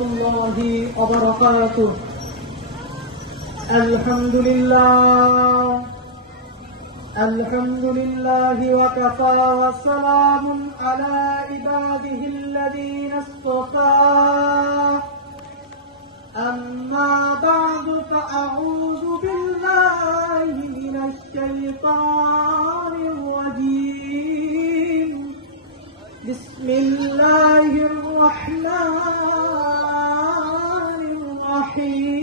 الله وبركاته. الحمد لله وكفى وسلام على عباده الذين اصطفى. أما بعد فأعوذ بالله من الشيطان الرجيم. بسم الله الرحمن الرحيم.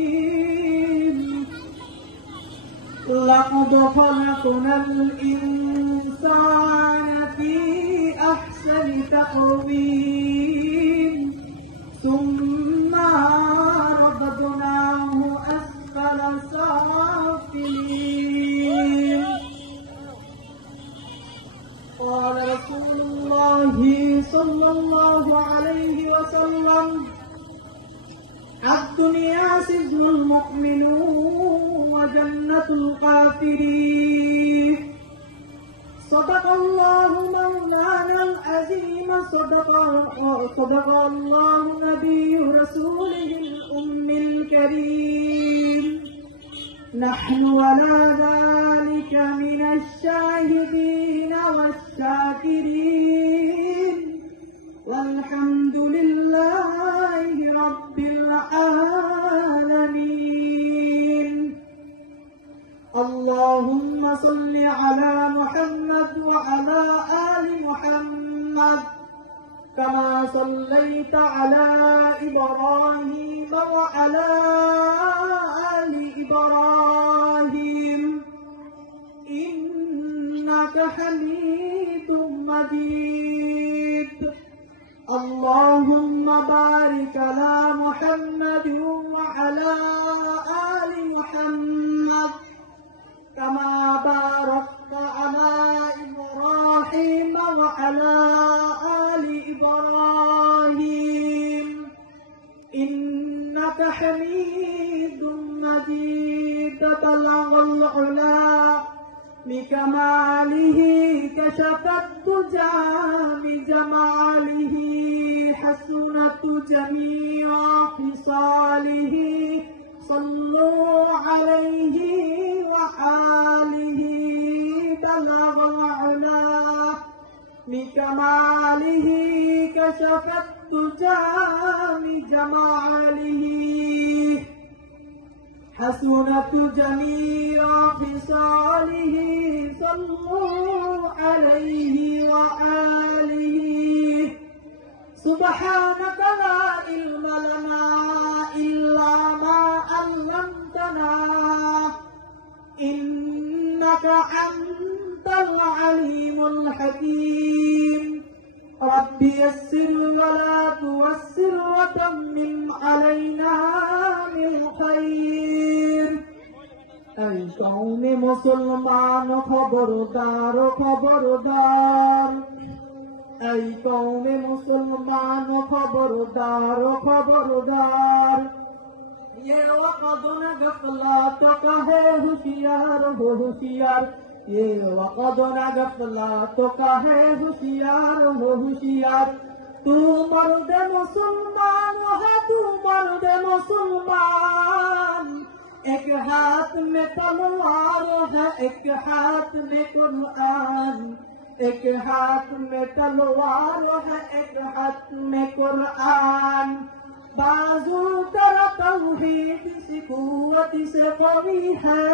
لقد خلقنا الإنسان في أحسن تقويم ثم رددناه أسفل سافلين. قال رسول الله صلى الله عليه وسلم: الدنيا سجن المؤمن وجنة الكافرين. صدق الله مولانا العظيم. صدق الله نبي رسوله الأمي الكريم. نحن على ذلك من الشاهدين والشاكرين والحمد لله رب العالمين. اللهم صل على محمد وعلى آل محمد كما صليت على إبراهيم وعلى آل إبراهيم إنك حميد مجيد. اللهم بارك على محمد وعلى آل محمد كما باركت على إبراهيم وعلى آل إبراهيم إنك حميد مجيد. بلغ العلا بكماله كشف الدجى بجماله حسنت جميع خصاله. صلوا عليه وآله. بلغ العلا بكماله كشف الدجى بجماله حسنت جميع خصاله. صلوا عليه وآله. سبحانك لا علم لنا إلا ما علمتنا إنك أنت العليم الحكيم. رب يسر ولا توسر وتمم علينا من خير. এই কওমে মুসলমান খবরদার খবরদার। এই কওমে মুসলমান খবরদার খবরদার। ये वक़्त न गफलत का है होशियार हो होशियार। ये वक़्त न गफलत का है होशियार हो होशियार। तू मर्द मुसलमान है तू मर्द मुसलमान। एक हाथ में तलवार है एक हाथ में कुरान। एक हाथ में तलवार है एक हाथ में कुरान। बाजू तेरा तौहीद से कुव्वत से कवी है।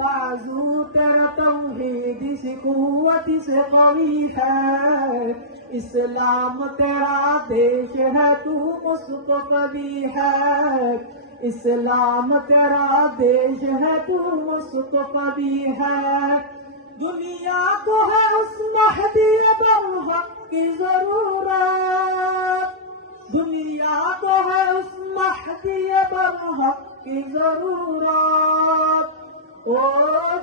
बाजू तेरा तौहीद से कुव्वत से कवी है। इस्लाम तेरा देश है तू मुस्तफ़ी है। इस्लाम तेरा देश है तू मुस्तफ़ी है। दुनिया को है उस महदी बरहक की जरूरत। दुनिया को है उस महदी बरहक की जरूरत। ओ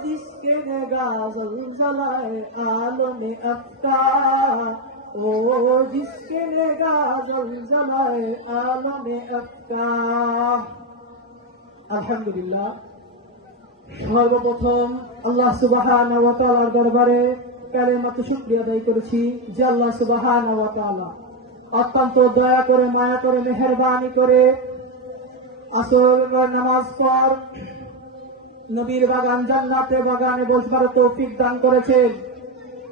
जिसके निगाह ज़लज़लाए आलमे अफ्ता। ओ जिसके निगाह ज़लज़लाए आलमे अफ्ता। আলহামদুলিল্লাহ। সর্বপ্রথম আল্লাহ সুবহানাহু ওয়া তাআলার দরবারে কালেমাতু শুকরিয়া আদায় করেছি যে আল্লাহ সুবহানাহু ওয়া তাআলা অত্যন্ত দয়া করে, মায়া করে, মেহেরবানি করে আসর নামাজ পর নবীর বাগান জান্নাতের বাগানে বসবার তৌফিক দান করেছেন।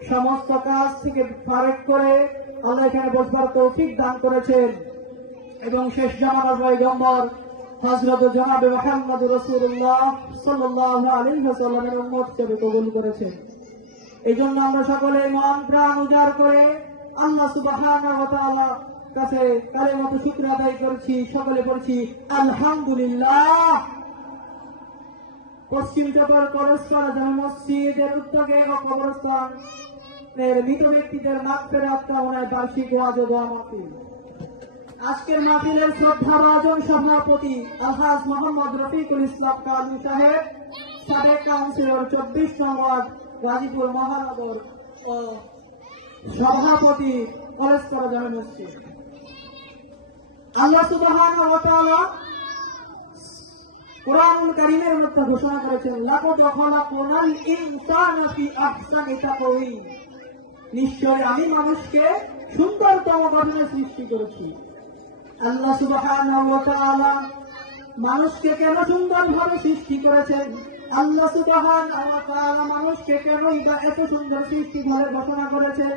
সমস্ত কাজ থেকে ফারেক করে আল্লাহ এখানে বসবার তৌফিক দান করেছেন এবং শেষ জামানার পয়গম্বর হযরত জনাবে মুহাম্মদ রাসূলুল্লাহ সাল্লাল্লাহু আলাইহি ওয়াসাল্লামের উম্মত হিসেবে কবুল করেছেন। এই জন্য আমরা সকলে মন প্রাণ উজাড় করে আল্লাহ সুবহানাহু ওয়া তাআলার কাছে কালিমাতু শুকর আদায় করছি। সকলে বলছি আলহামদুলিল্লাহ। পশ্চিম চত্বর কলেজপাড়া জামে মসজিদের উদ্যোগে ও কবরস্থানের মৃত ব্যক্তিদের মাগফিরাত কামনায় বার্ষিক ওয়াজ ও দোয়া মাহফিল। আজকের মাহফিলের শ্রদ্ধাভাজন সভাপতি আলহাজ মোহাম্মদ রফিকুল ইসলাম কাজী সাহেব, সাবেক কাউন্সিলর 24 নং ওয়ার্ড গাজীপুর মহানগর ও সভাপতি কলেজপাড়া জামে মসজিদ। আল্লাহ সুবহানাহু ওয়া তাআলা কুরআনুল কারীমের মধ্যে ঘোষণা করেছেন, লাকাদ খালাকনাল ইনসানা ফি আহসানি তাকওয়িম। নিশ্চয় আমি মানুষকে সুন্দরতম গঠনে সৃষ্টি করেছি। আল্লাহ সুবহানাহু ওয়া তাআলা মানুষকে কেন সুন্দরভাবে সৃষ্টি করেছেন, আল্লাহ সুবহানাহু ওয়া তাআলা মানুষকে কেন এত সুন্দর সৃষ্টি ঘরে ঘোষণা করেছেন।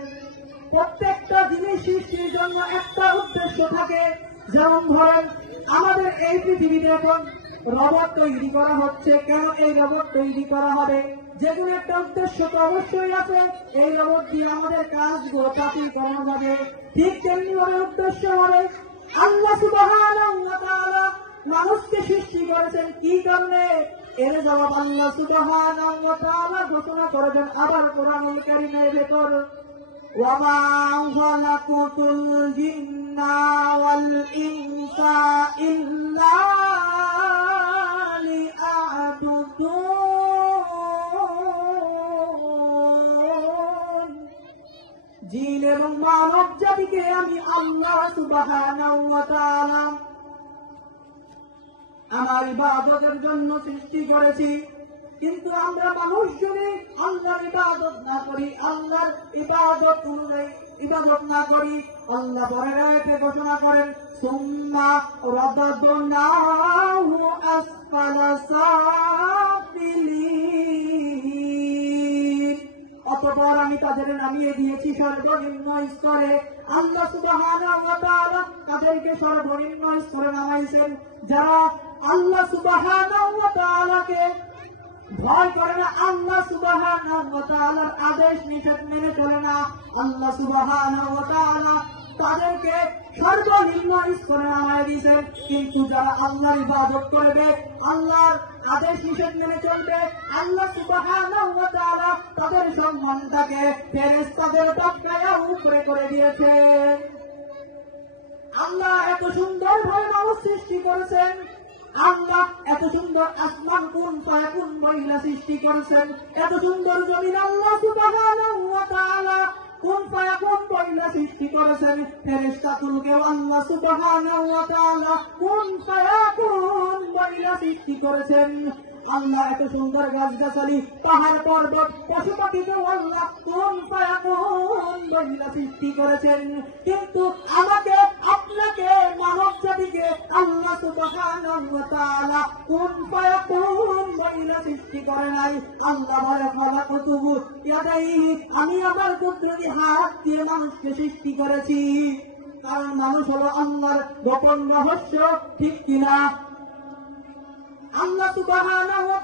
প্রত্যেকটা জিনিস সৃষ্টির জন্য একটা উদ্দেশ্য থাকে। যেমন ধরেন আমাদের এই পৃথিবীতে এখন রবট তৈরি করা হচ্ছে। কেন এই রবট তৈরি করা হবে? যেগুলো একটা উদ্দেশ্য তো অবশ্যই আছে। এই রবট দিয়ে আমাদের কাজগুলো তাড়াতাড়ি করানো যাবে। ঠিক তেমনি ভাবে উদ্দেশ্য হবে আল্লাহ সুবহানাহু ওয়া তাআলা মানুষকে সৃষ্টি করেছেন কি কারণে? এর জবাব আল্লাহ সুবহানাহু ওয়া তাআলা ঘোষণা করেছেন আবার কুরআনুল কারীমের ভেতর, ওয়ামা খালাকুতুল জিন্না ওয়াল ইনসা ইল্লা লিয়াবুদুন। জিন এবং মানব জাতিকে আমি আল্লাহ সুবহানাহু ওয়া তাআলা আমার ইবাদতের জন্য সৃষ্টি করেছি। কিন্তু আমরা মানুষ যদি আল্লাহর ইবাদত না করি, আল্লাহর ইবাদত অনুযায়ী ইবাদত না করি, আল্লাহ পরের আয়াতে ঘোষণা করেন, সুম্মা রাদাদনাহু আসফালা সাফিলিন। অতঃপর আমি তাদের নামিয়ে দিয়েছি সর্বনিম্ন স্তরে। আল্লাহ সুবহানাহু ওয়া তাআলা তাদেরকে সর্বনিম্ন স্তরে নামাইছেন যারা আল্লাহ সুবহানাহু ওয়া তাআলাকে ভয় করে না, আল্লাহ সুবহানাহু ওয়া তাআলার আদেশ নিষেধ মেনে চলে না। আল্লাহ সুবহানাহু ওয়া তাআলা তাদেরকে সর্বনিম্ন স্তরে নামায় দিয়েছেন। কিন্তু যারা আল্লাহর ইবাদত করবে, আল্লাহর আদেশ নিষেধ মেনে চলবে, আল্লাহ সুবহানাহু ওয়া তাআলা তাদের সম্মানটাকে ফেরেশতাদের টপকায়া উপরে করে দিয়েছে। আল্লাহ এত সুন্দর ভাবে মানুষ সৃষ্টি করেছেন। আল্লাহ এত সুন্দর আসমান কুন ফায়াকুন বইলা সৃষ্টি করেছেন। এত সুন্দর জমিন আল্লাহ সুবহানাহু ওয়া তাআলা কুন ফায়াকুন বইলা সৃষ্টি করেছেন। ফেরেশতাকুলকেও আল্লাহ সুবহানাহু ওয়া তাআলা কুন ফায়াকুন বইলা সৃষ্টি করেছেন। আল্লাহ এত সুন্দর গাছগাছালি, পাহাড় পর্বত, পশু পাখিকেও আল্লাহ কুন ফায়াকুন বইলা সৃষ্টি করেছেন। কিন্তু আমাকে আপনাকে মানব জাতিকে আল্লাহ সুবহানাহু ওয়া তাআলা কুন ফায়াকুন বইলা সৃষ্টি করে নাই। আল্লাহ বলে খালাকুতুহু ইয়াদাইহি, আমি আমার কুদরতি হাত দিয়ে মানুষকে সৃষ্টি করেছি। কারণ মানুষ হলো আল্লাহর গোপন রহস্য, ঠিক কিনা? আল্লাহ সুবহানাহু ওয়া